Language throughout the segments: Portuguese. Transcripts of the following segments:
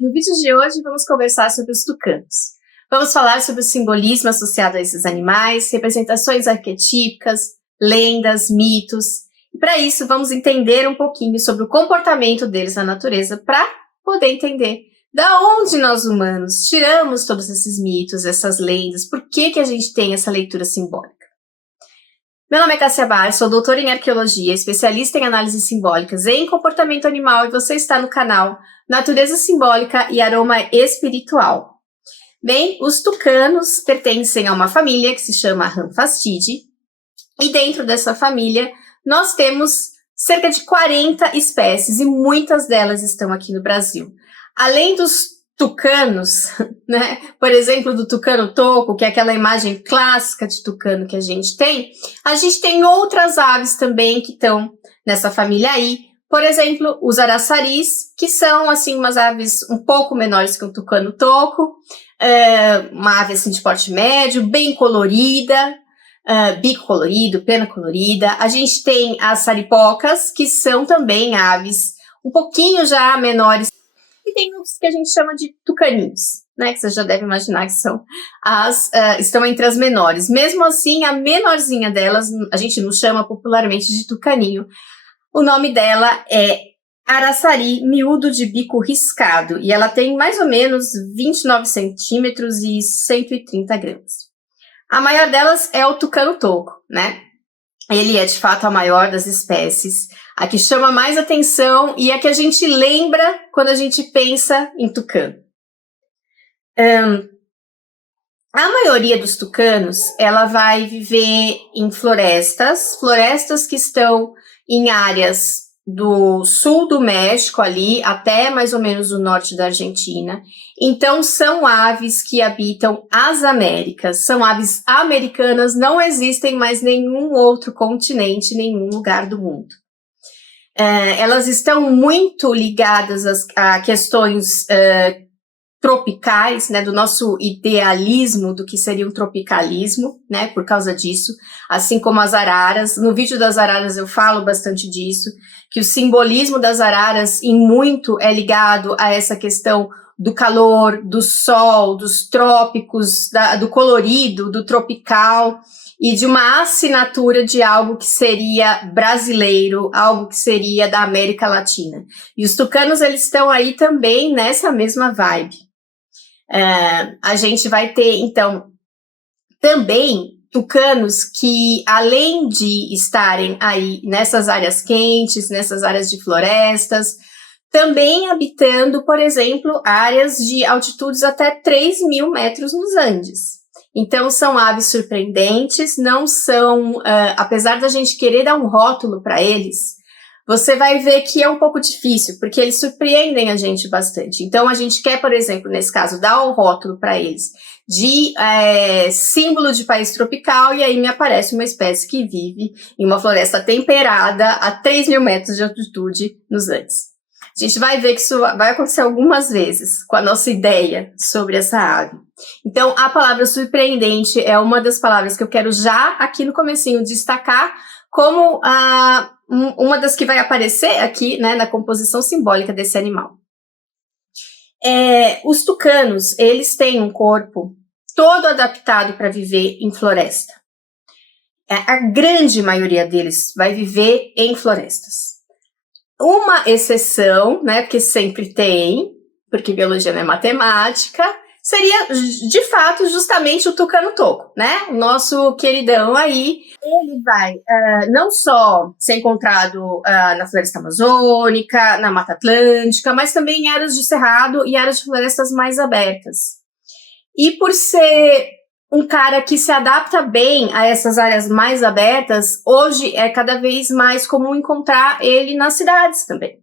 No vídeo de hoje vamos conversar sobre os tucanos. Vamos falar sobre o simbolismo associado a esses animais, representações arquetípicas, lendas, mitos. E para isso vamos entender um pouquinho sobre o comportamento deles na natureza para poder entender da onde nós humanos tiramos todos esses mitos, essas lendas, por que a gente tem essa leitura simbólica. Meu nome é Cássia Bar, sou doutora em arqueologia, especialista em análises simbólicas e em comportamento animal e você está no canal Natureza Simbólica e Aroma Espiritual. Bem, os tucanos pertencem a uma família que se chama Ramphastidae e dentro dessa família nós temos cerca de 40 espécies e muitas delas estão aqui no Brasil. Além dos tucanos, né? Por exemplo, do tucano toco, que é aquela imagem clássica de tucano que a gente tem outras aves também que estão nessa família aí. Por exemplo, os araçaris, que são, assim, umas aves um pouco menores que um tucano toco, uma ave, assim, de porte médio, bem colorida, bico colorido, pena colorida. A gente tem as saripocas, que são também aves um pouquinho já menores. E tem os que a gente chama de tucaninhos, né? Que você já deve imaginar que são estão entre as menores. Mesmo assim, a menorzinha delas, a gente não chama popularmente de tucaninho. O nome dela é araçari miúdo de bico riscado. E ela tem mais ou menos 29 centímetros e 130 gramas. A maior delas é o tucano toco, né? Ele é, de fato, a maior das espécies, a que chama mais atenção e a que a gente lembra quando a gente pensa em tucano. A maioria dos tucanos, ela vai viver em florestas que estão em áreas do sul do México ali, até mais ou menos o norte da Argentina. Então, são aves que habitam as Américas, são aves americanas, não existem mais nenhum outro continente, nenhum lugar do mundo. Elas estão muito ligadas a questões tropicais, né, do nosso idealismo do que seria um tropicalismo, né, por causa disso, assim como as araras. No vídeo das araras eu falo bastante disso, que o simbolismo das araras em muito é ligado a essa questão do calor, do sol, dos trópicos, do colorido, do tropical e de uma assinatura de algo que seria brasileiro, algo que seria da América Latina. E os tucanos, eles estão aí também nessa mesma vibe. A gente vai ter, então, também tucanos que, além de estarem aí nessas áreas quentes, nessas áreas de florestas, também habitando, por exemplo, áreas de altitudes até 3.000 metros nos Andes. Então, são aves surpreendentes, não são, apesar da gente querer dar um rótulo para eles, você vai ver que é um pouco difícil, porque eles surpreendem a gente bastante. Então, a gente quer, por exemplo, nesse caso, dar o rótulo para eles de símbolo de país tropical, e aí me aparece uma espécie que vive em uma floresta temperada a 3.000 metros de altitude nos Andes. A gente vai ver que isso vai acontecer algumas vezes com a nossa ideia sobre essa ave. Então, a palavra surpreendente é uma das palavras que eu quero já aqui no comecinho destacar como uma das que vai aparecer aqui, né, na composição simbólica desse animal. Os tucanos, eles têm um corpo todo adaptado para viver em floresta. A grande maioria deles vai viver em florestas. Uma exceção, né, porque sempre tem, porque biologia não é matemática, seria, de fato, justamente o tucano toco, né? O nosso queridão aí, ele vai não só ser encontrado na floresta amazônica, na Mata Atlântica, mas também em áreas de cerrado e áreas de florestas mais abertas. E por ser um cara que se adapta bem a essas áreas mais abertas, hoje é cada vez mais comum encontrar ele nas cidades também.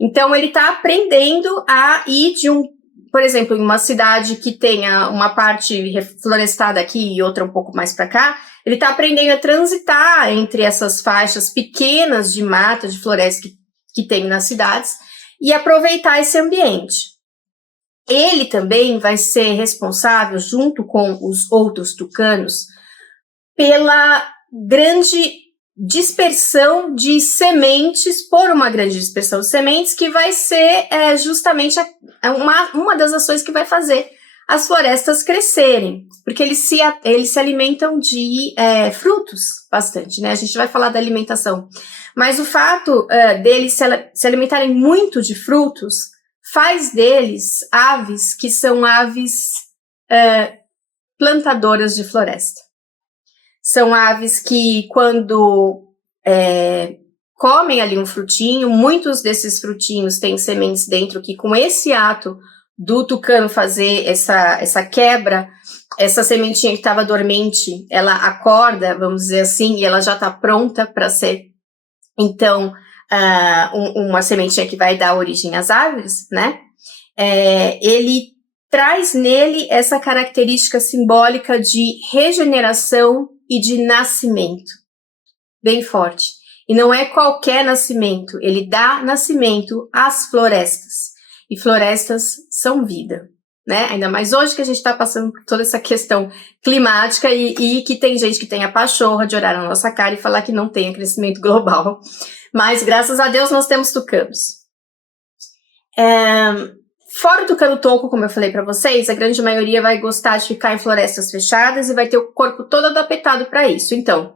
Então, ele está aprendendo a ir por exemplo, em uma cidade que tenha uma parte reflorestada aqui e outra um pouco mais para cá, ele está aprendendo a transitar entre essas faixas pequenas de mata, de floresta que tem nas cidades e aproveitar esse ambiente. Ele também vai ser responsável, junto com os outros tucanos, pela grande dispersão de sementes, por uma grande dispersão de sementes, que vai ser justamente uma das ações que vai fazer as florestas crescerem, porque eles se alimentam de frutos bastante, né? A gente vai falar da alimentação, mas o fato deles se alimentarem muito de frutos faz deles aves que são aves plantadoras de floresta. São aves que, quando comem ali um frutinho, muitos desses frutinhos têm sementes dentro que, com esse ato do tucano fazer essa quebra, essa sementinha que estava dormente, ela acorda, vamos dizer assim, e ela já está pronta para ser, então, uma sementinha que vai dar origem às árvores, né? Ele traz nele essa característica simbólica de regeneração e de nascimento, bem forte. E não é qualquer nascimento, ele dá nascimento às florestas. E florestas são vida, né? Ainda mais hoje que a gente está passando por toda essa questão climática e que tem gente que tem a pachorra de olhar na nossa cara e falar que não tem aquecimento global. Mas, graças a Deus, nós temos tucanos. Fora o tucano-toco, como eu falei para vocês, a grande maioria vai gostar de ficar em florestas fechadas e vai ter o corpo todo adaptado para isso. Então,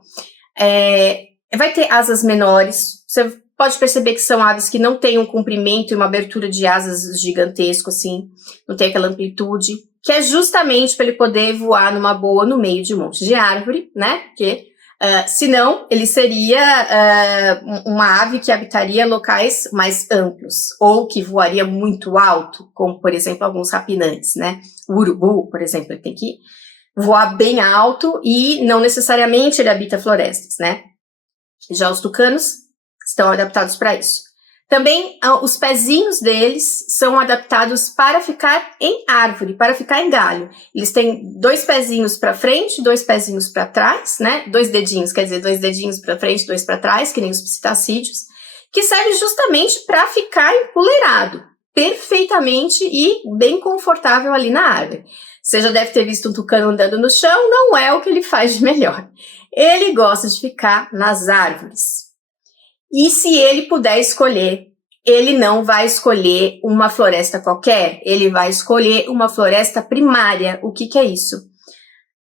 vai ter asas menores. Você pode perceber que são aves que não têm um comprimento e uma abertura de asas gigantesco, assim. Não tem aquela amplitude, que é justamente para ele poder voar numa boa no meio de um monte de árvore, né? Porque senão ele seria uma ave que habitaria locais mais amplos, ou que voaria muito alto, como, por exemplo, alguns rapinantes, né? O urubu, por exemplo, ele tem que voar bem alto e não necessariamente ele habita florestas, né? Já os tucanos estão adaptados para isso. Também os pezinhos deles são adaptados para ficar em árvore, para ficar em galho. Eles têm 2 pezinhos para frente, 2 pezinhos para trás, né? 2 dedinhos, quer dizer, 2 dedinhos para frente, 2 para trás, que nem os psitacídeos, que serve justamente para ficar empoleirado, perfeitamente e bem confortável ali na árvore. Você já deve ter visto um tucano andando no chão, não é o que ele faz de melhor. Ele gosta de ficar nas árvores. E se ele puder escolher, ele não vai escolher uma floresta qualquer, ele vai escolher uma floresta primária. O que é isso?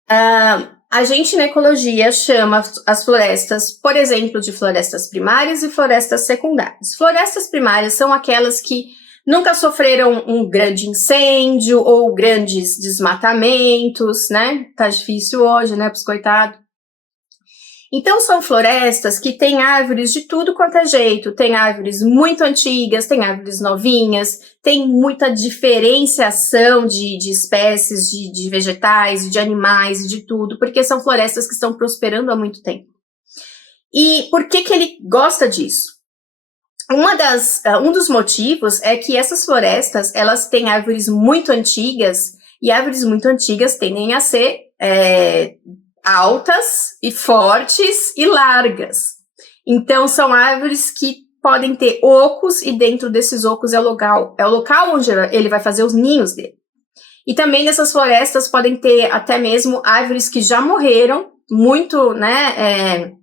A gente na ecologia chama as florestas, por exemplo, de florestas primárias e florestas secundárias. Florestas primárias são aquelas que nunca sofreram um grande incêndio ou grandes desmatamentos, né? Tá difícil hoje, né, pros coitados. Então, são florestas que têm árvores de tudo quanto é jeito. Tem árvores muito antigas, tem árvores novinhas, tem muita diferenciação de espécies, de vegetais, de animais, de tudo, porque são florestas que estão prosperando há muito tempo. E por que ele gosta disso? Um dos motivos é que essas florestas, elas têm árvores muito antigas, e árvores muito antigas tendem a ser altas e fortes e largas. Então, são árvores que podem ter ocos e dentro desses ocos é o local onde ele vai fazer os ninhos dele. E também nessas florestas podem ter até mesmo árvores que já morreram muito, né,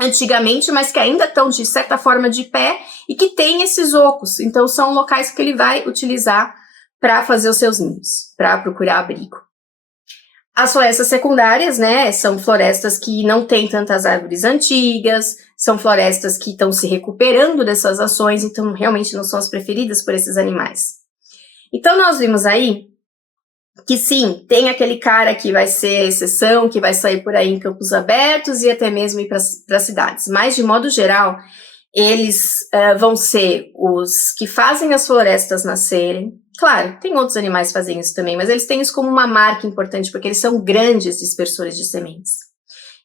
antigamente, mas que ainda estão de certa forma de pé e que tem esses ocos. Então, são locais que ele vai utilizar para fazer os seus ninhos, para procurar abrigo. As florestas secundárias, né, são florestas que não têm tantas árvores antigas, são florestas que estão se recuperando dessas ações, então realmente não são as preferidas por esses animais. Então nós vimos aí que sim, tem aquele cara que vai ser a exceção, que vai sair por aí em campos abertos e até mesmo ir para as cidades, mas de modo geral, eles vão ser os que fazem as florestas nascerem. Claro, tem outros animais que fazem isso também, mas eles têm isso como uma marca importante, porque eles são grandes dispersores de sementes.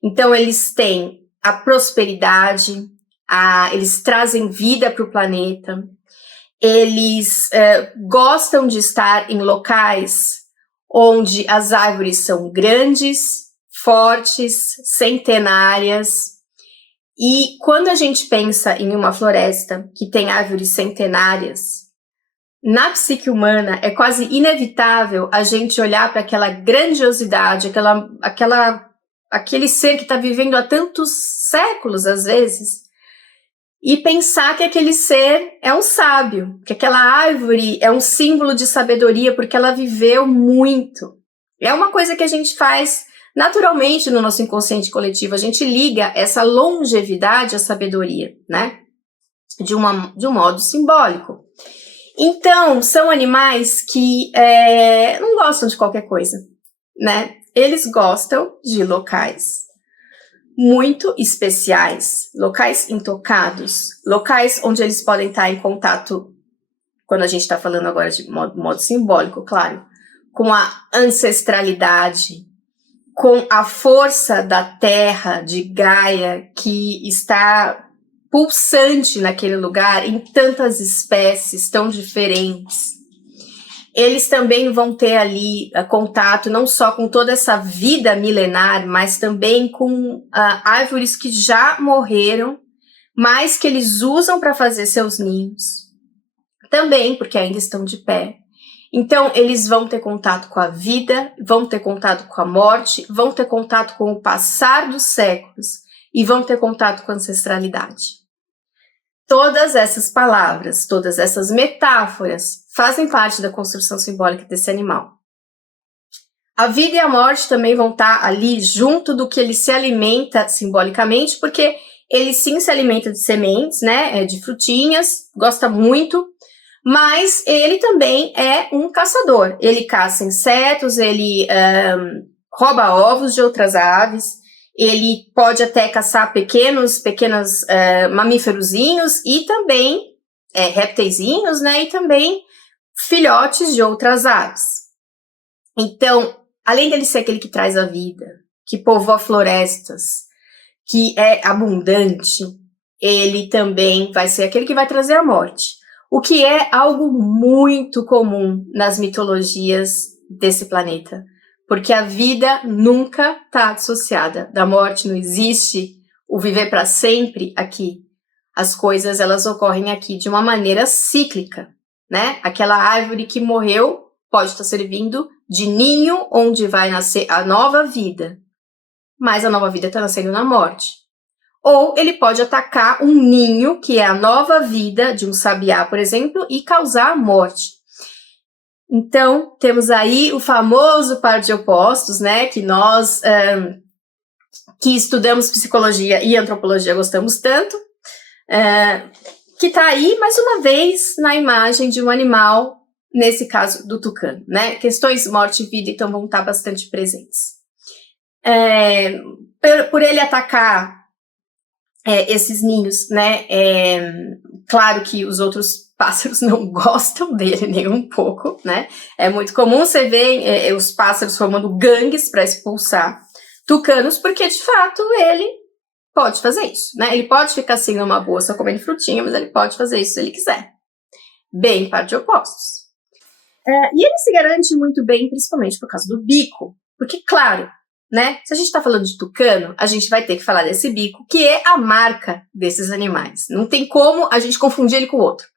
Então, eles têm a prosperidade, eles trazem vida para o planeta, eles gostam de estar em locais onde as árvores são grandes, fortes, centenárias. E quando a gente pensa em uma floresta que tem árvores centenárias, na psique humana é quase inevitável a gente olhar para aquela grandiosidade, aquela aquele ser que está vivendo há tantos séculos, às vezes, e pensar que aquele ser é um sábio, que aquela árvore é um símbolo de sabedoria porque ela viveu muito. É uma coisa que a gente faz naturalmente no nosso inconsciente coletivo, a gente liga essa longevidade à sabedoria, né? De um modo simbólico. Então, são animais que não gostam de qualquer coisa, né? Eles gostam de locais muito especiais, locais intocados, locais onde eles podem estar em contato, quando a gente está falando agora de modo simbólico, claro, com a ancestralidade, com a força da terra, de Gaia, que está pulsante naquele lugar, em tantas espécies tão diferentes. Eles também vão ter ali contato não só com toda essa vida milenar, mas também com árvores que já morreram, mas que eles usam para fazer seus ninhos. Também porque ainda estão de pé. Então, eles vão ter contato com a vida, vão ter contato com a morte, vão ter contato com o passar dos séculos e vão ter contato com a ancestralidade. Todas essas palavras, todas essas metáforas fazem parte da construção simbólica desse animal. A vida e a morte também vão estar ali junto do que ele se alimenta simbolicamente, porque ele sim se alimenta de sementes, né, de frutinhas, gosta muito, mas ele também é um caçador. Ele caça insetos, ele rouba ovos de outras aves, ele pode até caçar pequenos mamíferozinhos e também répteisinhos, né? E também filhotes de outras aves. Então, além dele ser aquele que traz a vida, que povoa florestas, que é abundante, ele também vai ser aquele que vai trazer a morte. O que é algo muito comum nas mitologias desse planeta. Porque a vida nunca está dissociada da morte, não existe o viver para sempre aqui. As coisas, elas ocorrem aqui de uma maneira cíclica, né? Aquela árvore que morreu pode estar servindo de ninho onde vai nascer a nova vida, mas a nova vida está nascendo na morte. Ou ele pode atacar um ninho, que é a nova vida de um sabiá, por exemplo, e causar a morte. Então, temos aí o famoso par de opostos, né, que nós que estudamos psicologia e antropologia gostamos tanto, que está aí, mais uma vez, na imagem de um animal, nesse caso do tucano, né? Questões morte e vida, então, vão estar bastante presentes. Por ele atacar esses ninhos, né, claro que os outros pássaros não gostam dele nem um pouco, né? É muito comum você ver os pássaros formando gangues para expulsar tucanos, porque de fato ele pode fazer isso, né? Ele pode ficar assim numa boa só comendo frutinha, mas ele pode fazer isso se ele quiser. Bem par de opostos. E ele se garante muito bem, principalmente por causa do bico, porque claro, né? Se a gente está falando de tucano, a gente vai ter que falar desse bico, que é a marca desses animais. Não tem como a gente confundir ele com o outro.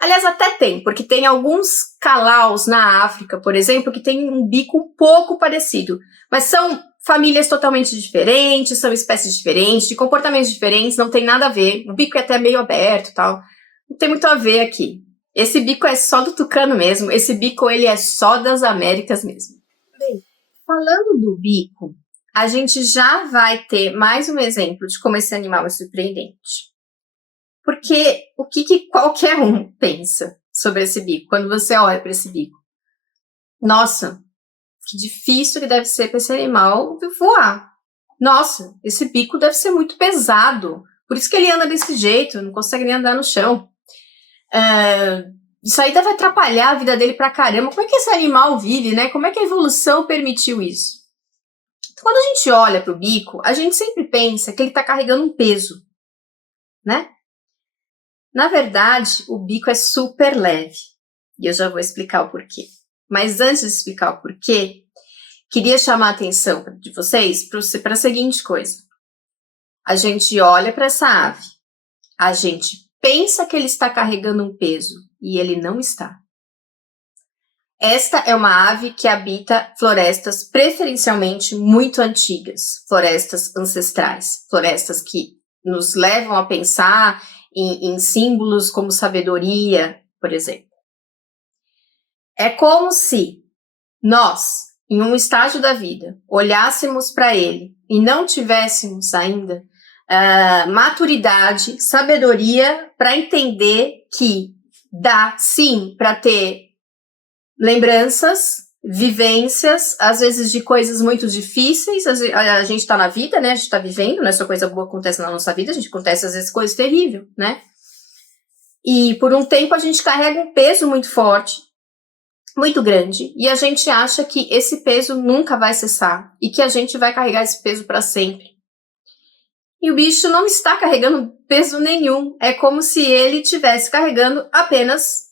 Aliás, até tem, porque tem alguns calaus na África, por exemplo, que tem um bico um pouco parecido, mas são famílias totalmente diferentes, são espécies diferentes, de comportamentos diferentes, não tem nada a ver. O bico é até meio aberto e tal. Não tem muito a ver aqui. Esse bico é só do tucano mesmo, esse bico ele é só das Américas mesmo. Bem, falando do bico, a gente já vai ter mais um exemplo de como esse animal é surpreendente. Porque o que qualquer um pensa sobre esse bico, quando você olha para esse bico? Nossa, que difícil que deve ser para esse animal voar. Nossa, esse bico deve ser muito pesado. Por isso que ele anda desse jeito, não consegue nem andar no chão. Isso aí deve atrapalhar a vida dele pra caramba. Como é que esse animal vive, né? Como é que a evolução permitiu isso? Então, quando a gente olha pro bico, a gente sempre pensa que ele tá carregando um peso, né? Na verdade, o bico é super leve. E eu já vou explicar o porquê. Mas antes de explicar o porquê, queria chamar a atenção de vocês para a seguinte coisa. A gente olha para essa ave, a gente pensa que ele está carregando um peso e ele não está. Esta é uma ave que habita florestas preferencialmente muito antigas, florestas ancestrais, florestas que nos levam a pensar em símbolos como sabedoria, por exemplo. É como se nós, em um estágio da vida, olhássemos para ele e não tivéssemos ainda maturidade, sabedoria para entender que dá sim para ter lembranças, vivências, às vezes de coisas muito difíceis. A gente está na vida, né? A gente está vivendo, não é só coisa boa que acontece na nossa vida, a gente acontece às vezes coisas terríveis, né? E por um tempo a gente carrega um peso muito forte, muito grande, e a gente acha que esse peso nunca vai cessar e que a gente vai carregar esse peso para sempre. E o bicho não está carregando peso nenhum. É como se ele estivesse carregando apenas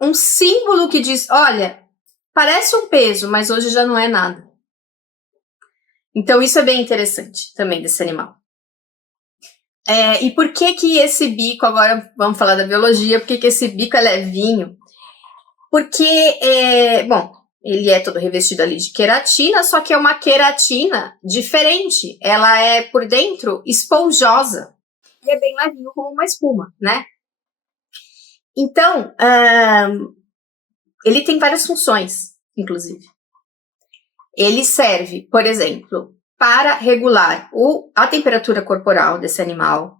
um símbolo que diz, olha, parece um peso, mas hoje já não é nada. Então isso é bem interessante também desse animal. E por que esse bico, agora vamos falar da biologia, por que esse bico é levinho? Porque, ele é todo revestido ali de queratina, só que é uma queratina diferente. Ela é, por dentro, esponjosa. E é bem levinho como uma espuma, né? Então, ele tem várias funções, inclusive. Ele serve, por exemplo, para regular a temperatura corporal desse animal.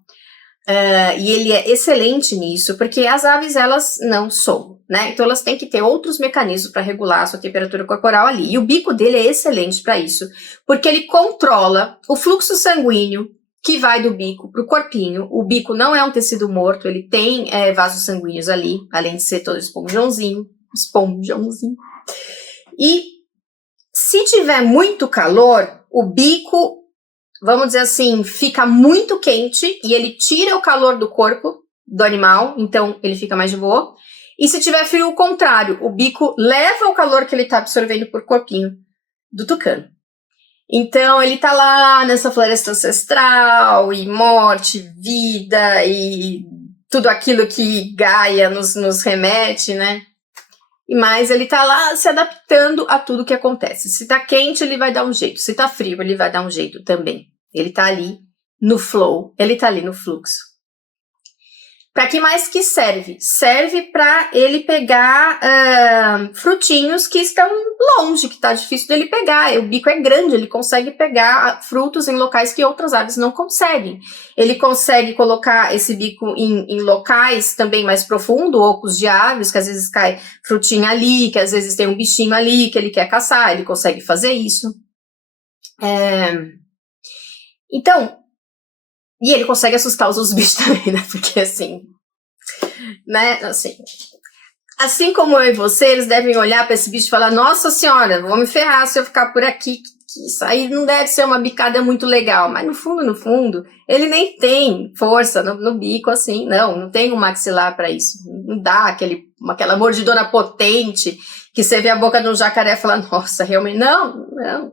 E ele é excelente nisso, porque as aves, elas não soam, né? Então, elas têm que ter outros mecanismos para regular a sua temperatura corporal ali. E o bico dele é excelente para isso, porque ele controla o fluxo sanguíneo que vai do bico para o corpinho. O bico não é um tecido morto, ele tem vasos sanguíneos ali, além de ser todo esponjãozinho. E se tiver muito calor, o bico, vamos dizer assim, fica muito quente e ele tira o calor do corpo do animal, então ele fica mais de boa. E se tiver frio, o contrário, o bico leva o calor que ele está absorvendo por corpinho do tucano. Então, ele tá lá nessa floresta ancestral, e morte, vida, e tudo aquilo que Gaia nos remete, né? E mais, ele tá lá se adaptando a tudo que acontece. Se tá quente, ele vai dar um jeito. Se tá frio, ele vai dar um jeito também. Ele tá ali no flow, ele tá ali no fluxo. Para que mais que serve? Serve para ele pegar frutinhos que estão longe, que está difícil dele pegar. O bico é grande, ele consegue pegar frutos em locais que outras aves não conseguem. Ele consegue colocar esse bico em locais também mais profundos, ocos de aves, que às vezes cai frutinha ali, que às vezes tem um bichinho ali que ele quer caçar, ele consegue fazer isso. Então, e ele consegue assustar os outros bichos também, né? Porque assim, assim como eu e você, eles devem olhar para esse bicho e falar, nossa senhora, vou me ferrar se eu ficar por aqui, que isso aí não deve ser uma bicada muito legal. Mas no fundo, ele nem tem força no bico, assim, não tem um maxilar para isso. Não dá aquela mordidona potente que você vê a boca de um jacaré e fala, nossa, realmente, não.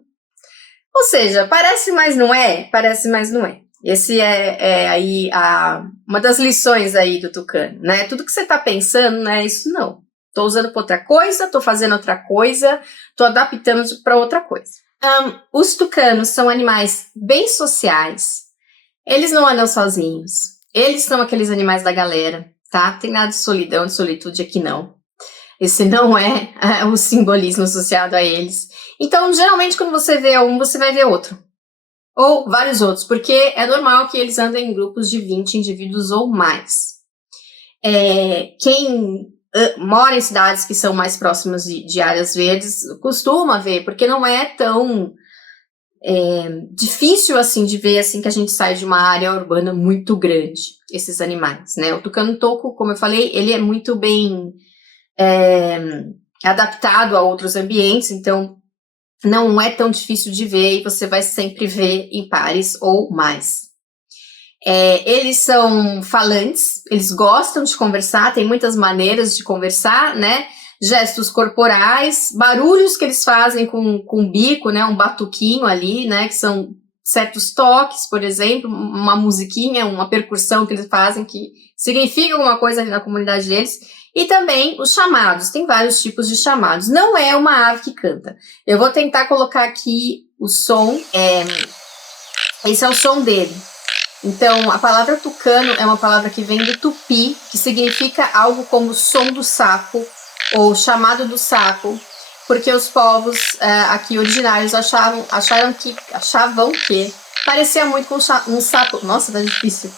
Ou seja, parece, mas não é. Esse é aí uma das lições aí do tucano, né? Tudo que você tá pensando, não é isso não. Tô usando para outra coisa, tô fazendo outra coisa, tô adaptando para outra coisa. Os tucanos são animais bem sociais. Eles não andam sozinhos. Eles são aqueles animais da galera, tá? Tem nada de solidão, de solitude aqui não. Esse não é o simbolismo associado a eles. Então, geralmente, quando você vê um, você vai ver outro. Ou vários outros, porque é normal que eles andem em grupos de 20 indivíduos ou mais. Quem mora em cidades que são mais próximas de áreas verdes costuma ver, porque não é tão difícil assim de ver assim que a gente sai de uma área urbana muito grande, esses animais, né? O tucano-toco, como eu falei, ele é muito bem adaptado a outros ambientes, então não é tão difícil de ver e você vai sempre ver em pares ou mais. Eles são falantes, eles gostam de conversar, tem muitas maneiras de conversar, né? Gestos corporais, barulhos que eles fazem com o bico, né? Um batuquinho ali, né? Que são certos toques, por exemplo, uma musiquinha, uma percussão que eles fazem que significa alguma coisa ali na comunidade deles. E também os chamados, tem vários tipos de chamados. Não é uma ave que canta. Eu vou tentar colocar aqui o som, esse é o som dele. Então, a palavra tucano é uma palavra que vem do tupi, que significa algo como som do sapo, ou chamado do sapo, porque os povos aqui originários achavam que parecia muito com um sapo. Nossa, tá difícil.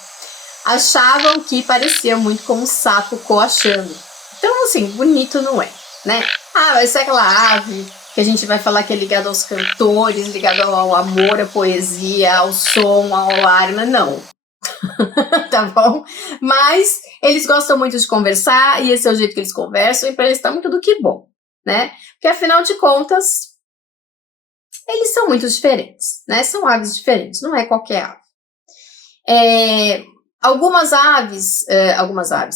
Achavam que parecia muito com um sapo coachando. Então, assim, bonito não é, né? Vai ser aquela ave que a gente vai falar que é ligado aos cantores, ligado ao amor, à poesia, ao som, ao ar, mas não. Tá bom? Mas eles gostam muito de conversar, e esse é o jeito que eles conversam, e para eles tá muito do que bom, né? Porque afinal de contas, eles são muito diferentes, né? São aves diferentes, não é qualquer ave.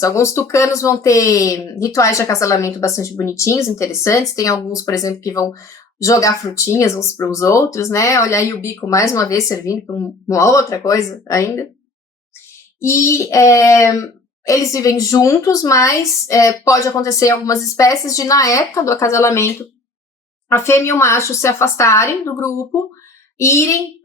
Alguns tucanos vão ter rituais de acasalamento bastante bonitinhos, interessantes. Tem alguns, por exemplo, que vão jogar frutinhas uns para os outros, né? Olha aí o bico mais uma vez servindo para uma outra coisa ainda. E eles vivem juntos, mas pode acontecer em algumas espécies de, na época do acasalamento, a fêmea e o macho se afastarem do grupo, irem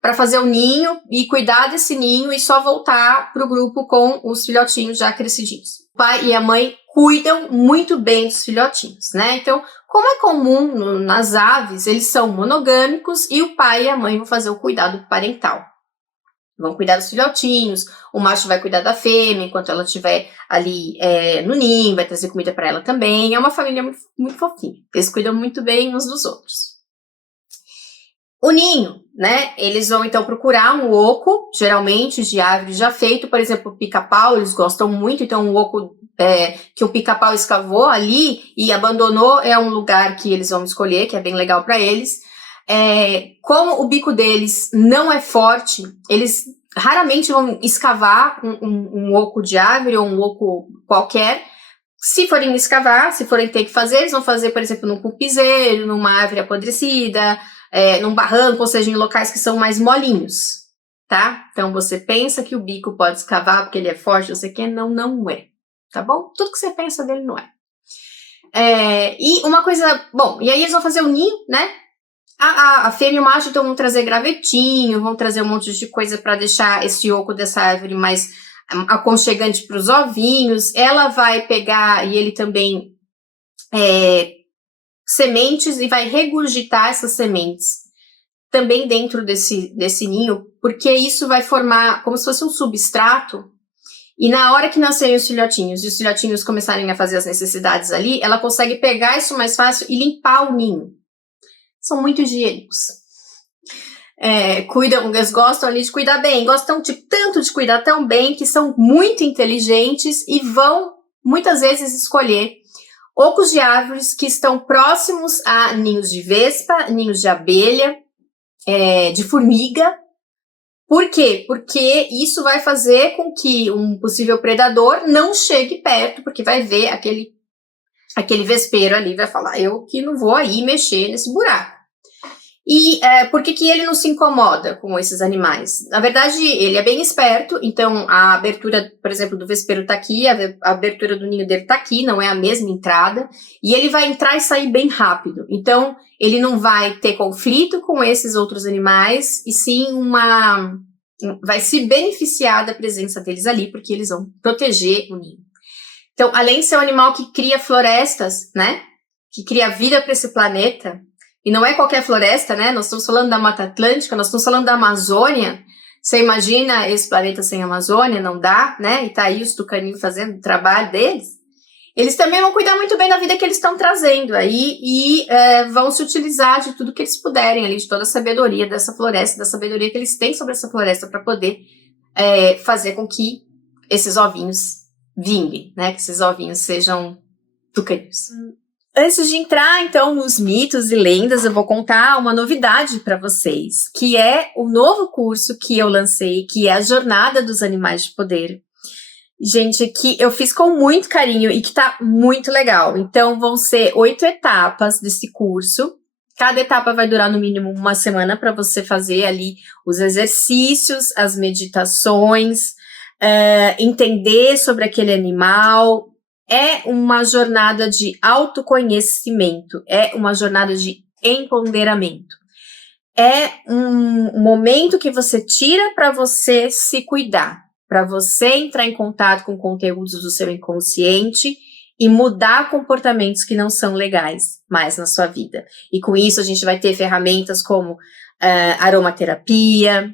para fazer o ninho e cuidar desse ninho e só voltar para o grupo com os filhotinhos já crescidinhos. O pai e a mãe cuidam muito bem dos filhotinhos, né? Então, como é comum nas aves, eles são monogâmicos e o pai e a mãe vão fazer o cuidado parental. Vão cuidar dos filhotinhos, o macho vai cuidar da fêmea enquanto ela estiver ali no ninho, vai trazer comida para ela também. É uma família muito, muito fofinha. Eles cuidam muito bem uns dos outros. O ninho, né? Eles vão então procurar um oco, geralmente de árvore já feito, por exemplo, o pica-pau, eles gostam muito, então um oco que o pica-pau escavou ali e abandonou é um lugar que eles vão escolher, que é bem legal para eles. Como o bico deles não é forte, eles raramente vão escavar um oco de árvore ou um oco qualquer. Se forem escavar, se forem ter que fazer, eles vão fazer, por exemplo, num pupizeiro, numa árvore apodrecida, num barranco, ou seja, em locais que são mais molinhos, tá? Então você pensa que o bico pode escavar porque ele é forte, você quer, não é, tá bom? Tudo que você pensa dele não é. E uma coisa, bom, e aí eles vão fazer o ninho, né? A fêmea e o macho então vão trazer gravetinho, vão trazer um monte de coisa para deixar esse oco dessa árvore mais aconchegante para os ovinhos. Ela vai pegar, e ele também, sementes, e vai regurgitar essas sementes também dentro desse ninho, porque isso vai formar como se fosse um substrato, e na hora que nascerem os filhotinhos, e os filhotinhos começarem a fazer as necessidades ali, ela consegue pegar isso mais fácil e limpar o ninho. São muito higiênicos. Eles gostam ali de cuidar bem, gostam tanto de cuidar tão bem que são muito inteligentes e vão muitas vezes escolher ocos de árvores que estão próximos a ninhos de vespa, ninhos de abelha, de formiga. Por quê? Porque isso vai fazer com que um possível predador não chegue perto, porque vai ver aquele vespeiro ali, vai falar, eu que não vou aí mexer nesse buraco. E por que ele não se incomoda com esses animais? Na verdade, ele é bem esperto, então a abertura, por exemplo, do vespeiro tá aqui, a abertura do ninho dele tá aqui, não é a mesma entrada, e ele vai entrar e sair bem rápido. Então, ele não vai ter conflito com esses outros animais, e sim vai se beneficiar da presença deles ali, porque eles vão proteger o ninho. Então, além de ser um animal que cria florestas, né, que cria vida para esse planeta, e não é qualquer floresta, né? Nós estamos falando da Mata Atlântica, nós estamos falando da Amazônia. Você imagina esse planeta sem Amazônia? Não dá, né? E tá aí os tucaninhos fazendo o trabalho deles. Eles também vão cuidar muito bem da vida que eles estão trazendo aí e vão se utilizar de tudo que eles puderem ali, de toda a sabedoria dessa floresta, da sabedoria que eles têm sobre essa floresta para poder fazer com que esses ovinhos vinguem, né? Que esses ovinhos sejam tucaninhos. Antes de entrar, então, nos mitos e lendas, eu vou contar uma novidade para vocês, que é o novo curso que eu lancei, que é a Jornada dos Animais de Poder. Gente, que eu fiz com muito carinho e que tá muito legal. Então, vão ser 8 etapas desse curso. Cada etapa vai durar no mínimo uma semana para você fazer ali os exercícios, as meditações, entender sobre aquele animal, é uma jornada de autoconhecimento, é uma jornada de empoderamento. É um momento que você tira para você se cuidar, para você entrar em contato com conteúdos do seu inconsciente e mudar comportamentos que não são legais mais na sua vida. E com isso a gente vai ter ferramentas como aromaterapia,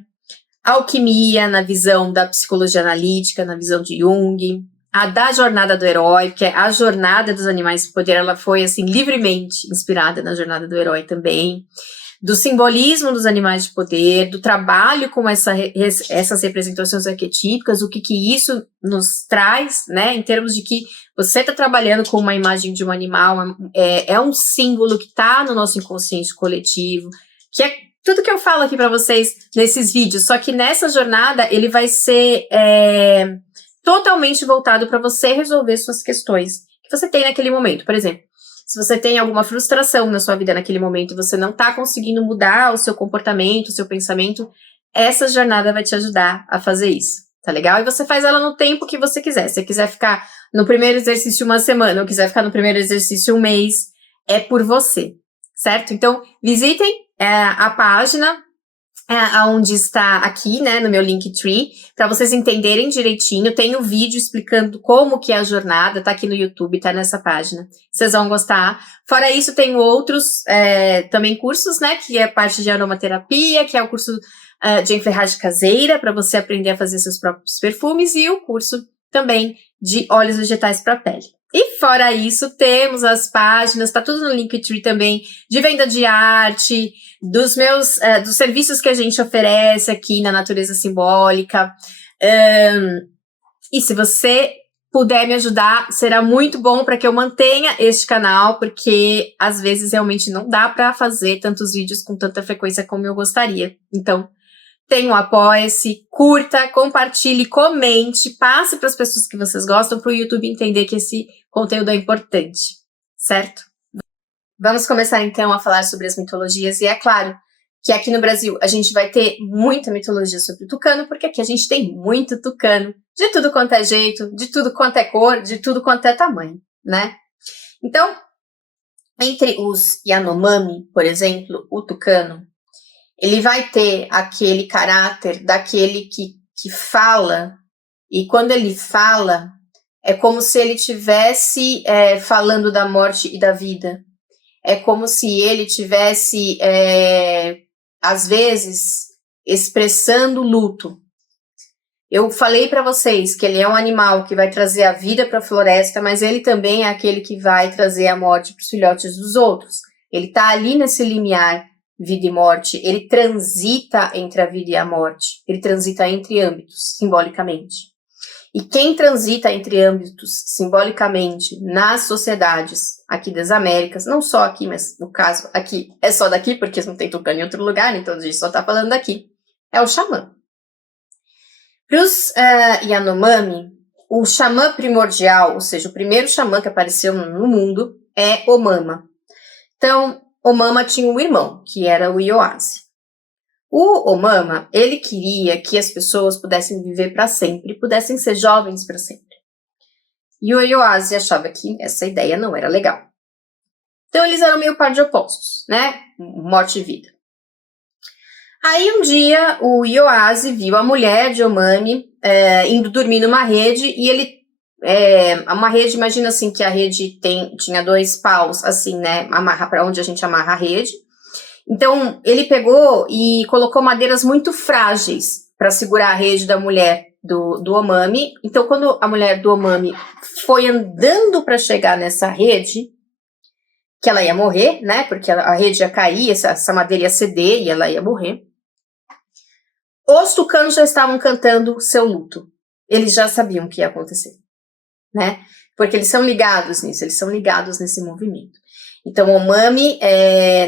alquimia na visão da psicologia analítica, na visão de Jung, a da jornada do herói, que é a jornada dos animais de poder, ela foi assim livremente inspirada na jornada do herói também, do simbolismo dos animais de poder, do trabalho com essas representações arquetípicas, o que isso nos traz, né, em termos de que você está trabalhando com uma imagem de um animal, é um símbolo que está no nosso inconsciente coletivo, que é tudo que eu falo aqui para vocês nesses vídeos, só que nessa jornada ele vai ser totalmente voltado para você resolver suas questões que você tem naquele momento. Por exemplo, se você tem alguma frustração na sua vida naquele momento e você não está conseguindo mudar o seu comportamento, o seu pensamento, essa jornada vai te ajudar a fazer isso, tá legal? E você faz ela no tempo que você quiser. Se você quiser ficar no primeiro exercício uma semana ou quiser ficar no primeiro exercício um mês, é por você, certo? Então, visitem a página onde está aqui, né, no meu Linktree, para vocês entenderem direitinho. Tem um vídeo explicando como que é a jornada, tá aqui no YouTube, tá nessa página. Vocês vão gostar. Fora isso, tem outros também cursos, né, que é parte de aromaterapia, que é o curso de enferragem caseira, para você aprender a fazer seus próprios perfumes, e o curso também de óleos vegetais para pele. E fora isso, temos as páginas, tá tudo no Linktree também, de venda de arte, dos serviços que a gente oferece aqui na Natureza Simbólica. E se você puder me ajudar, será muito bom para que eu mantenha este canal, porque às vezes realmente não dá para fazer tantos vídeos com tanta frequência como eu gostaria. Então, tem um apoia-se, curta, compartilhe, comente, passe para as pessoas que vocês gostam, para o YouTube entender que esse conteúdo é importante, certo? Vamos começar então a falar sobre as mitologias, e é claro que aqui no Brasil a gente vai ter muita mitologia sobre o tucano, porque aqui a gente tem muito tucano, de tudo quanto é jeito, de tudo quanto é cor, de tudo quanto é tamanho, né? Então, entre os Yanomami, por exemplo, o tucano, ele vai ter aquele caráter daquele que fala, e quando ele fala, é como se ele estivesse falando da morte e da vida. É como se ele estivesse, às vezes, expressando luto. Eu falei para vocês que ele é um animal que vai trazer a vida para a floresta, mas ele também é aquele que vai trazer a morte para os filhotes dos outros. Ele está ali nesse limiar vida e morte, ele transita entre a vida e a morte, ele transita entre âmbitos, simbolicamente. E quem transita entre âmbitos, simbolicamente, nas sociedades aqui das Américas, não só aqui, mas no caso aqui é só daqui, porque não tem tucano em outro lugar, então a gente só está falando daqui, é o xamã. Para os Yanomami, o xamã primordial, ou seja, o primeiro xamã que apareceu no mundo, é Omama. Então, Omama tinha um irmão, que era o Ioase. O Omama, ele queria que as pessoas pudessem viver para sempre, pudessem ser jovens para sempre. E o Ioase achava que essa ideia não era legal. Então, eles eram meio par de opostos, né? Morte e vida. Aí, um dia, o Ioase viu a mulher de Omami indo dormir numa rede, e ele uma rede, imagina assim, que a rede tinha 2 paus, assim, né, amarra para onde a gente amarra a rede. Então, ele pegou e colocou madeiras muito frágeis para segurar a rede da mulher do Omami. Então, quando a mulher do Omami foi andando para chegar nessa rede, que ela ia morrer, né, porque a rede ia cair, essa madeira ia ceder e ela ia morrer, os tucanos já estavam cantando seu luto. Eles já sabiam o que ia acontecer, né? Porque eles são ligados nisso, eles são ligados nesse movimento. Então, o Omami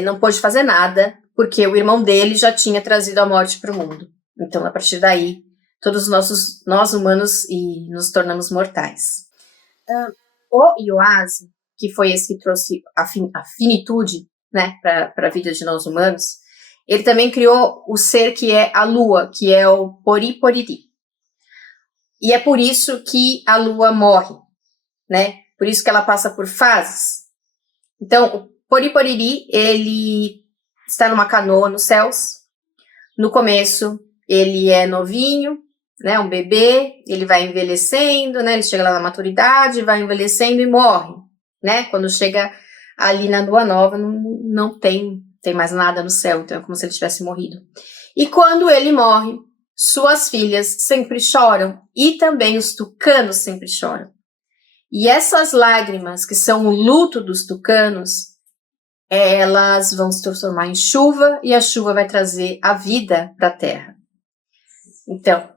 não pôde fazer nada, porque o irmão dele já tinha trazido a morte para o mundo. Então, a partir daí, todos nós humanos nos tornamos mortais. O Ioase, que foi esse que trouxe a finitude, né, para a vida de nós humanos, ele também criou o ser que é a lua, que é o Pori-Poriri. E é por isso que a lua morre, né? por isso que ela passa por fases. Então, o Poriporiri, ele está numa canoa nos céus. No começo, ele é novinho, né, um bebê, ele vai envelhecendo, né, ele chega lá na maturidade, vai envelhecendo e morre, né, quando chega ali na lua nova, não tem mais nada no céu, então é como se ele tivesse morrido. E quando ele morre, suas filhas sempre choram, e também os tucanos sempre choram. E essas lágrimas, que são o luto dos tucanos, elas vão se transformar em chuva, e a chuva vai trazer a vida para a terra. Então,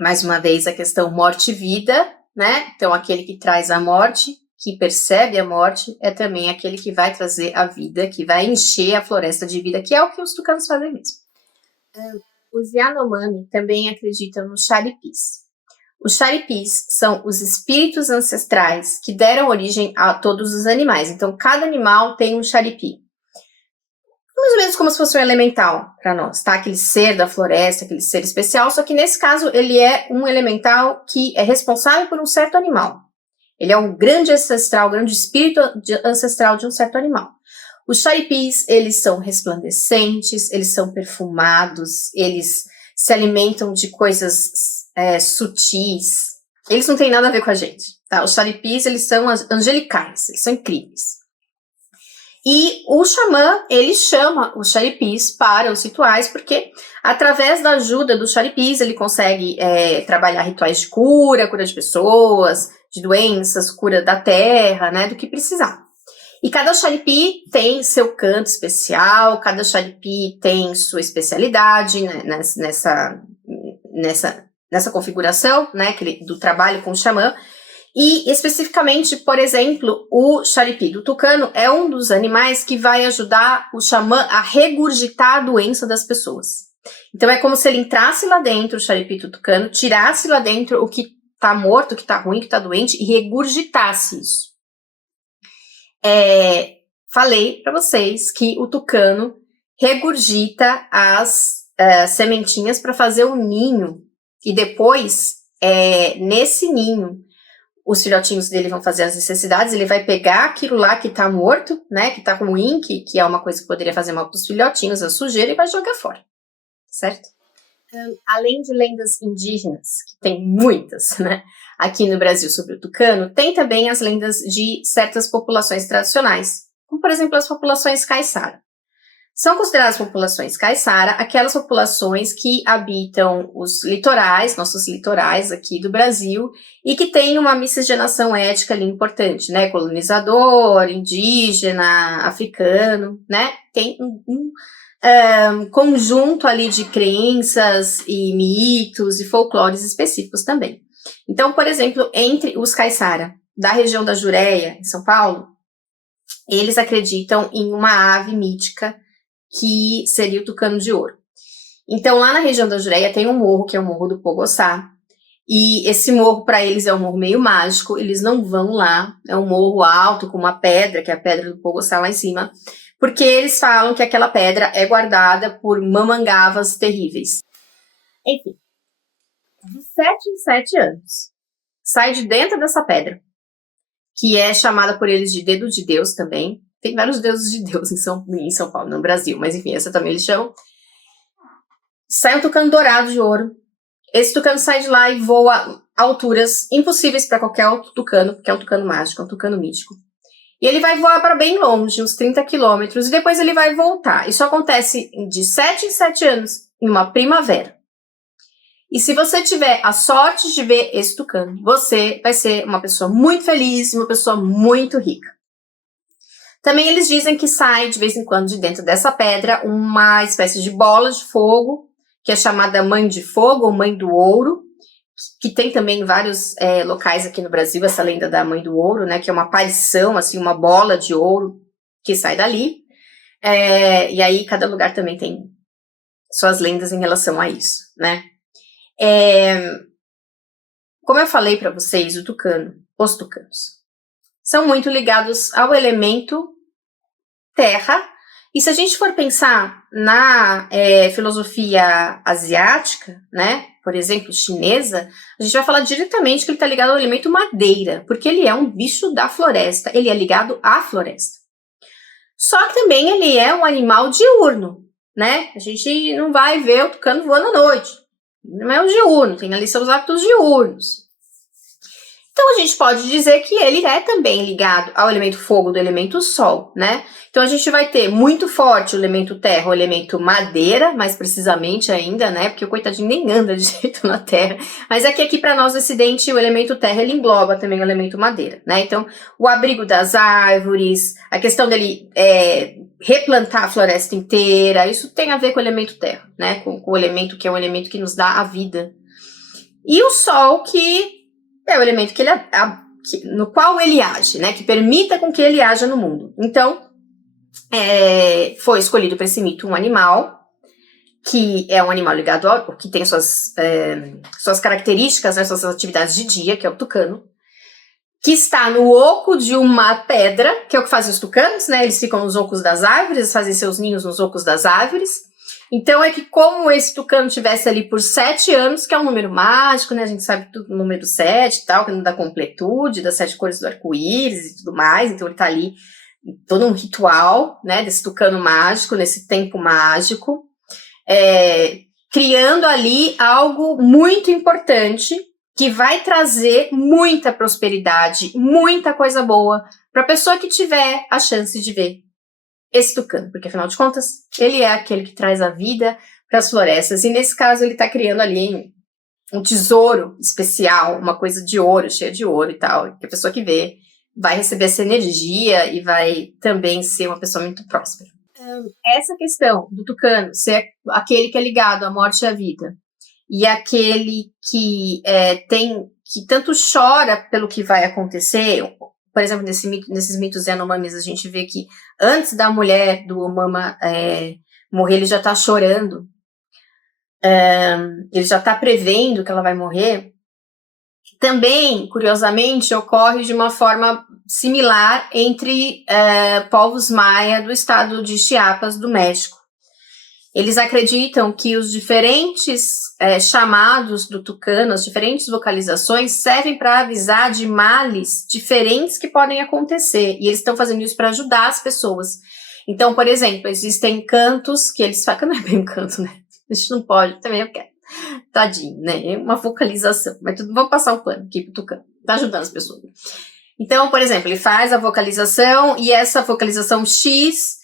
mais uma vez, a questão morte e vida, né? Então, aquele que traz a morte, que percebe a morte, é também aquele que vai trazer a vida, que vai encher a floresta de vida, que é o que os tucanos fazem mesmo. Os Yanomami também acreditam nos Charipis. Os Charipis são os espíritos ancestrais que deram origem a todos os animais. Então, cada animal tem um Charipi. Mais ou menos como se fosse um elemental para nós, tá? Aquele ser da floresta, aquele ser especial, só que nesse caso ele é um elemental que é responsável por um certo animal. Ele é um grande ancestral, grande espírito ancestral de um certo animal. Os Charipis, eles são resplandecentes, eles são perfumados, eles se alimentam de coisas sutis. Eles não têm nada a ver com a gente, tá? Os Charipis, eles são angelicais, eles são incríveis. E o xamã, ele chama os Charipis para os rituais, porque através da ajuda dos Charipis, ele consegue trabalhar rituais de cura de pessoas, de doenças, cura da terra, né, do que precisar. E cada Charipi tem seu canto especial, cada Charipi tem sua especialidade, né, nessa configuração, né, do trabalho com o xamã. E, especificamente, por exemplo, o Charipi do tucano é um dos animais que vai ajudar o xamã a regurgitar a doença das pessoas. Então, é como se ele entrasse lá dentro, o Charipi do tucano, tirasse lá dentro o que tá morto, o que tá ruim, o que tá doente, e regurgitasse isso. Falei para vocês que o tucano regurgita as sementinhas para fazer o ninho, e depois, nesse ninho, os filhotinhos dele vão fazer as necessidades, ele vai pegar aquilo lá que tá morto, né, que tá ruim, que é uma coisa que poderia fazer mal pros filhotinhos, a sujeira, e vai jogar fora, certo? Além de lendas indígenas, que tem muitas, né, aqui no Brasil sobre o tucano, tem também as lendas de certas populações tradicionais, como por exemplo as populações caiçara. São consideradas populações caiçara aquelas populações que habitam os litorais, nossos litorais aqui do Brasil, e que têm uma miscigenação étnica ali importante, né? Colonizador, indígena, africano, né? Tem um conjunto ali de crenças e mitos e folclores específicos também. Então, por exemplo, entre os caiçara da região da Jureia, em São Paulo, eles acreditam em uma ave mítica que seria o tucano de ouro. Então, lá na região da Jureia tem um morro, que é o Morro do Pogoçá, e esse morro, para eles, é um morro meio mágico, eles não vão lá, é um morro alto, com uma pedra, que é a pedra do Pogoçá lá em cima, porque eles falam que aquela pedra é guardada por mamangavas terríveis. Enfim, de 7 em 7 anos, sai de dentro dessa pedra, que é chamada por eles de dedo de Deus também. Tem vários deuses de Deus em São Paulo, no Brasil, mas enfim, essa também eles chamam. Sai um tucano dourado de ouro. Esse tucano sai de lá e voa a alturas impossíveis para qualquer outro tucano, porque é um tucano mágico, é um tucano mítico. E ele vai voar para bem longe, uns 30 quilômetros, e depois ele vai voltar. Isso acontece de 7 em 7 anos, em uma primavera. E se você tiver a sorte de ver esse tucano, você vai ser uma pessoa muito feliz, uma pessoa muito rica. Também eles dizem que sai, de vez em quando, de dentro dessa pedra, uma espécie de bola de fogo, que é chamada Mãe de Fogo, ou Mãe do Ouro, que tem também em vários locais aqui no Brasil, essa lenda da Mãe do Ouro, né, que é uma aparição, assim, uma bola de ouro que sai dali. E aí, cada lugar também tem suas lendas em relação a isso, né. Como eu falei para vocês, os tucanos, são muito ligados ao elemento terra, e se a gente for pensar na filosofia asiática, né, por exemplo, chinesa, a gente vai falar diretamente que ele está ligado ao elemento madeira, porque ele é um bicho da floresta, ele é ligado à floresta. Só que também ele é um animal diurno, né? A gente não vai ver o tucano voando à noite. Não é um diurno, tem ali seus hábitos diurnos. Então, a gente pode dizer que ele é também ligado ao elemento fogo do elemento sol, né? Então, a gente vai ter muito forte o elemento terra, o elemento madeira, mais precisamente ainda, né? Porque o coitadinho nem anda de jeito na terra. Mas é que aqui, para nós, o Ocidente, o elemento terra, ele engloba também o elemento madeira, né? Então, o abrigo das árvores, a questão dele replantar a floresta inteira, isso tem a ver com o elemento terra, né? Com o elemento que é o elemento que nos dá a vida. E o sol, que é o elemento que ele, no qual ele age, né? Que permita com que ele haja no mundo. Então, foi escolhido para esse mito um animal, que é um animal ligado ao, que tem suas características, né, suas atividades de dia, que é o tucano, que está no oco de uma pedra, que é o que fazem os tucanos, né? Eles ficam nos ocos das árvores, fazem seus ninhos nos ocos das árvores. Então, é que como esse tucano tivesse ali por 7 anos, que é um número mágico, né? A gente sabe tudo, o número 7 e tal, que é da completude, das 7 cores do arco-íris e tudo mais. Então, ele tá ali em todo um ritual, né? Desse tucano mágico, nesse tempo mágico, criando ali algo muito importante, que vai trazer muita prosperidade, muita coisa boa para a pessoa que tiver a chance de ver esse tucano, porque afinal de contas, ele é aquele que traz a vida para as florestas, e nesse caso ele está criando ali um tesouro especial, uma coisa de ouro, cheia de ouro e tal, que a pessoa que vê vai receber essa energia e vai também ser uma pessoa muito próspera. Essa questão do tucano ser aquele que é ligado à morte e à vida, e aquele que que tanto chora pelo que vai acontecer. Por exemplo, nesses mitos Yanomamis, a gente vê que antes da mulher do Omama morrer, ele já está chorando. Ele já está prevendo que ela vai morrer. Também, curiosamente, ocorre de uma forma similar entre povos maia do estado de Chiapas, do México. Eles acreditam que os diferentes chamados do tucano, as diferentes vocalizações, servem para avisar de males diferentes que podem acontecer. E eles estão fazendo isso para ajudar as pessoas. Então, por exemplo, existem cantos que eles falam, não é bem um canto, né? A gente não pode, também eu quero. Tadinho, né? É uma vocalização. Mas vamos passar o pano aqui pro tucano. Tá ajudando as pessoas. Então, por exemplo, ele faz a vocalização e essa vocalização X...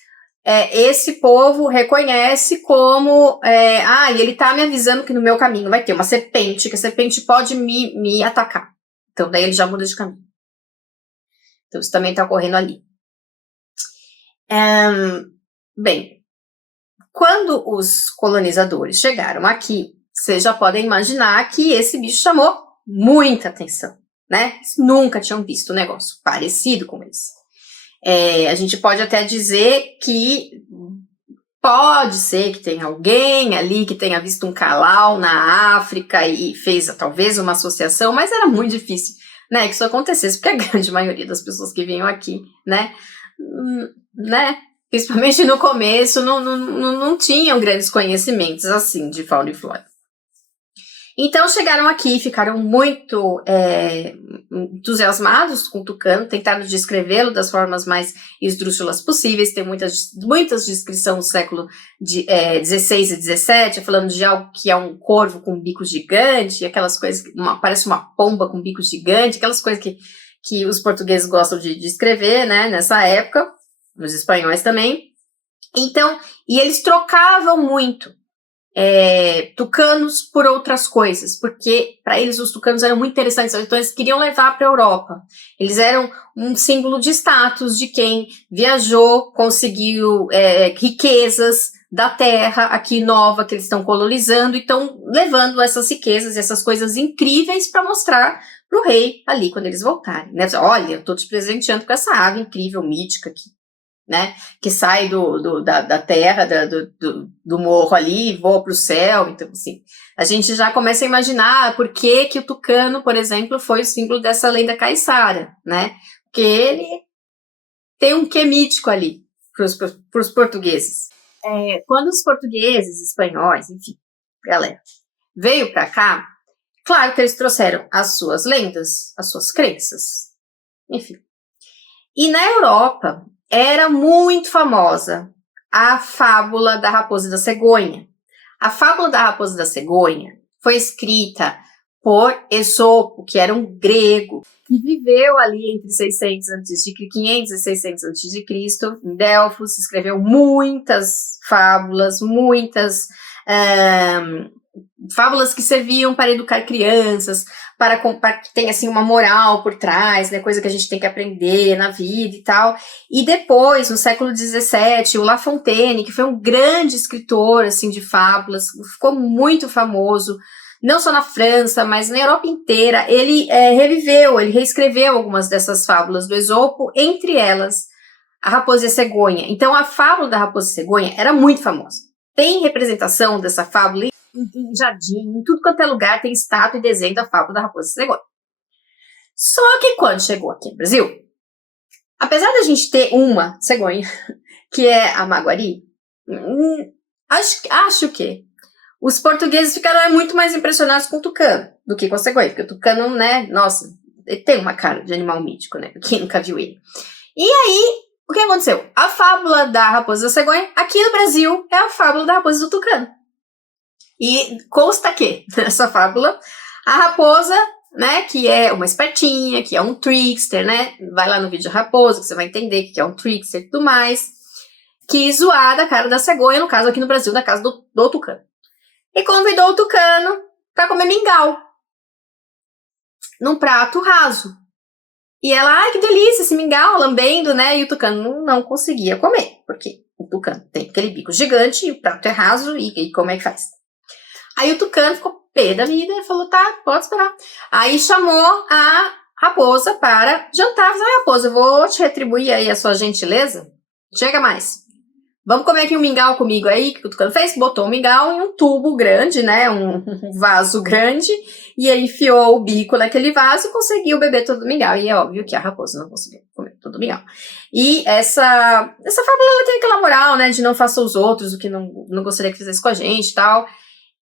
esse povo reconhece como, e ele tá me avisando que no meu caminho vai ter uma serpente, que a serpente pode me atacar. Então, daí ele já muda de caminho. Então, isso também tá ocorrendo ali. Bem, quando os colonizadores chegaram aqui, vocês já podem imaginar que esse bicho chamou muita atenção, né? Eles nunca tinham visto um negócio parecido com esse. A gente pode até dizer que pode ser que tenha alguém ali que tenha visto um calau na África e fez talvez uma associação, mas era muito difícil, né, que isso acontecesse, porque a grande maioria das pessoas que vinham aqui, né, principalmente no começo, não tinham grandes conhecimentos assim de fauna e flora. Então chegaram aqui, ficaram muito entusiasmados com o tucano, tentaram descrevê-lo das formas mais esdrúxulas possíveis. Tem muitas descrições do século XVI e XVII, falando de algo que é um corvo com um bico gigante, aquelas coisas, parece uma pomba com um bico gigante, aquelas coisas que os portugueses gostam de descrever, né, nessa época, os espanhóis também. Então, e eles trocavam muito tucanos por outras coisas, porque para eles os tucanos eram muito interessantes, então eles queriam levar para a Europa. Eles eram um símbolo de status de quem viajou, conseguiu riquezas da terra aqui nova que eles estão colonizando e estão levando essas riquezas, essas coisas incríveis para mostrar para o rei ali quando eles voltarem, né? Olha, eu estou te presenteando com essa ave incrível, mítica aqui, né, que sai da terra, do morro ali e voa para o céu. Então, assim, a gente já começa a imaginar por que o tucano, por exemplo, foi o símbolo dessa lenda caiçara, né, porque ele tem um quê mítico ali para os portugueses. Quando os portugueses, espanhóis, enfim, galera, veio para cá, claro que eles trouxeram as suas lendas, as suas crenças, enfim. E na Europa era muito famosa a fábula da raposa e da cegonha. A fábula da raposa e da cegonha foi escrita por Esopo, que era um grego, que viveu ali entre 600 a.C., 500 e 600 a.C., em Delfos, escreveu muitas fábulas, muitas fábulas que serviam para educar crianças, para que tenha assim uma moral por trás, né, coisa que a gente tem que aprender na vida e tal. E depois, no século XVII, o La Fontaine, que foi um grande escritor assim de fábulas, ficou muito famoso, não só na França, mas na Europa inteira. Ele ele reescreveu algumas dessas fábulas do Esopo, entre elas a Raposa e a Cegonha. Então a fábula da Raposa e a Cegonha era muito famosa. Tem representação dessa fábula em jardim, em tudo quanto é lugar, tem estátua e desenho da fábula da Raposa e Cegonha. Só que quando chegou aqui no Brasil, apesar da gente ter uma cegonha, que é a Maguari, acho que os portugueses ficaram muito mais impressionados com o tucano do que com a cegonha, porque o tucano, né, nossa, ele tem uma cara de animal mítico, né, quem nunca viu ele. E aí, o que aconteceu? A fábula da raposa e da cegonha, aqui no Brasil, é a fábula da raposa e do tucano. E consta que, nessa fábula, a raposa, né, que é uma espertinha, que é um trickster, né, vai lá no vídeo raposa, que você vai entender que é um trickster e tudo mais, quis zoar da cara da cegonha, no caso aqui no Brasil, da casa do tucano. E convidou o tucano para comer mingau, num prato raso. E ela, ai, que delícia esse mingau, lambendo, né, e o tucano não conseguia comer, porque o tucano tem aquele bico gigante, e o prato é raso, e como é que faz? Aí o tucano ficou pé da vida e falou, tá, pode esperar. Aí chamou a raposa para jantar. Falei, raposa, eu vou te retribuir aí a sua gentileza. Chega mais. Vamos comer aqui um mingau comigo aí, que o tucano fez? Botou o mingau em um tubo grande, né, um vaso grande, e aí enfiou o bico naquele vaso e conseguiu beber todo o mingau. E é óbvio que a raposa não conseguiu comer todo o mingau. E essa fábula, ela tem aquela moral, né, de não faça os outros o que não gostaria que fizesse com a gente e tal.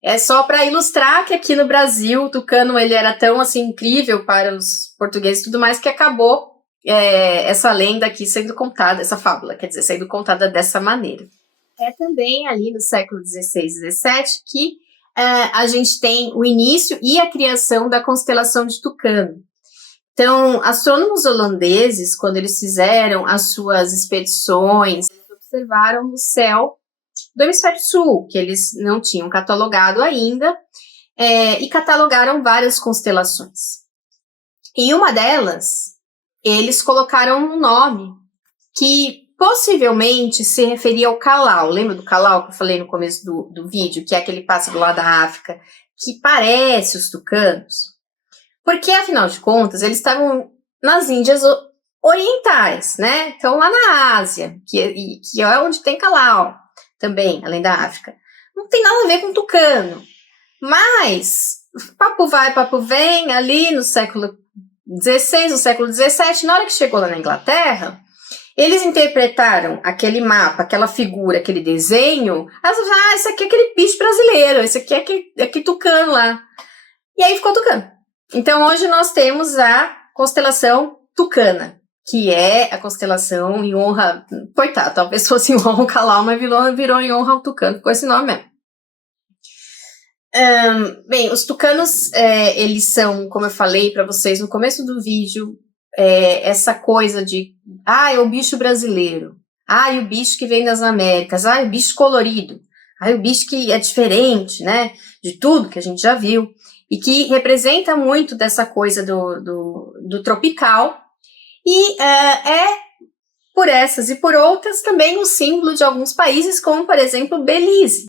É só para ilustrar que aqui no Brasil o tucano ele era tão assim incrível para os portugueses e tudo mais que acabou essa lenda aqui sendo contada, essa fábula, quer dizer, sendo contada dessa maneira. É também ali no século XVI e XVII que a gente tem o início e a criação da constelação de Tucano. Então, astrônomos holandeses, quando eles fizeram as suas expedições, observaram no céu do hemisfério sul, que eles não tinham catalogado ainda, e catalogaram várias constelações. E uma delas, eles colocaram um nome que possivelmente se referia ao Calau. Lembra do Calau que eu falei no começo do vídeo, que é aquele pássaro lá da África, que parece os tucanos? Porque, afinal de contas, eles estavam nas Índias orientais, né? Então, lá na Ásia, que é onde tem Calau também, além da África. Não tem nada a ver com tucano. Mas, papo vai, papo vem, ali no século XVI, no século XVII, na hora que chegou lá na Inglaterra, eles interpretaram aquele mapa, aquela figura, aquele desenho, elas falaram, esse aqui é aquele bicho brasileiro, esse aqui é aquele tucano lá. E aí ficou tucano. Então, hoje nós temos a constelação tucana, que é a constelação em honra, coitado, talvez fosse em honra ao Calau, mas virou em honra ao tucano, com esse nome mesmo. Bem, os tucanos, eles são, como eu falei para vocês no começo do vídeo, essa coisa de, é o bicho brasileiro, o bicho que vem das Américas, o bicho colorido, o bicho que é diferente, né, de tudo que a gente já viu, e que representa muito dessa coisa do tropical, e por essas e por outras também o símbolo de alguns países, como por exemplo Belize.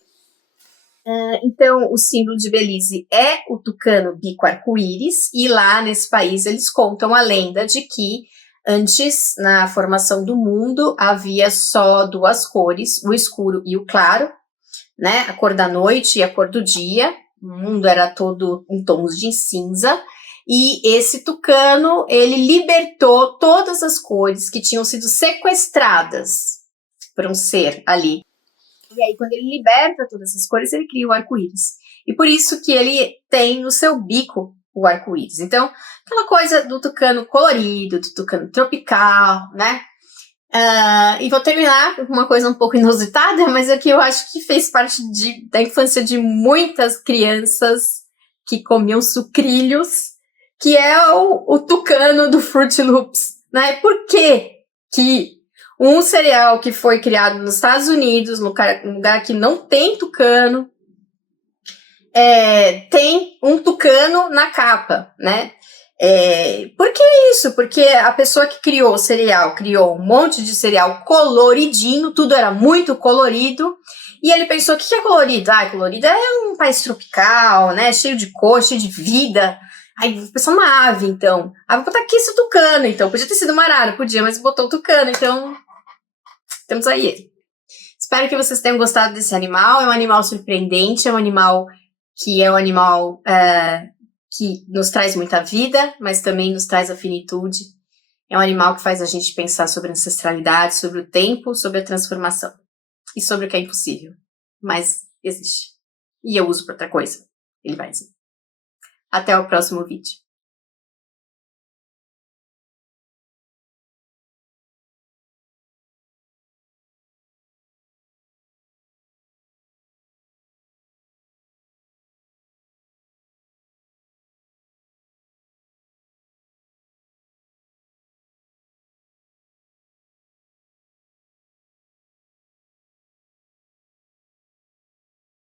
Então, o símbolo de Belize é o tucano bico arco-íris, e lá nesse país eles contam a lenda de que antes, na formação do mundo, havia só duas cores, o escuro e o claro, né? A cor da noite e a cor do dia, o mundo era todo em tons de cinza, e esse tucano, ele libertou todas as cores que tinham sido sequestradas por um ser ali. E aí, quando ele liberta todas essas cores, ele cria o arco-íris. E por isso que ele tem no seu bico o arco-íris. Então, aquela coisa do tucano colorido, do tucano tropical, né? E vou terminar com uma coisa um pouco inusitada, mas é que eu acho que fez parte da infância de muitas crianças que comiam sucrilhos, que é o tucano do Fruit Loops, né? Por que um cereal que foi criado nos Estados Unidos, num lugar que não tem tucano, tem um tucano na capa, né? Por que isso? Porque a pessoa que criou o cereal, criou um monte de cereal coloridinho, tudo era muito colorido, e ele pensou, o que é colorido? Colorido é um país tropical, né? Cheio de cor, cheio de vida. Aí vou pensar uma ave, então. Vou botar aqui esse tucano, então. Podia ter sido uma arara, podia, mas botou o tucano, então temos aí ele. Espero que vocês tenham gostado desse animal. É um animal surpreendente, é um animal que nos traz muita vida, mas também nos traz a finitude. É um animal que faz a gente pensar sobre a ancestralidade, sobre o tempo, sobre a transformação. E sobre o que é impossível. Mas existe. E eu uso para outra coisa. Ele vai dizer. Até o próximo vídeo.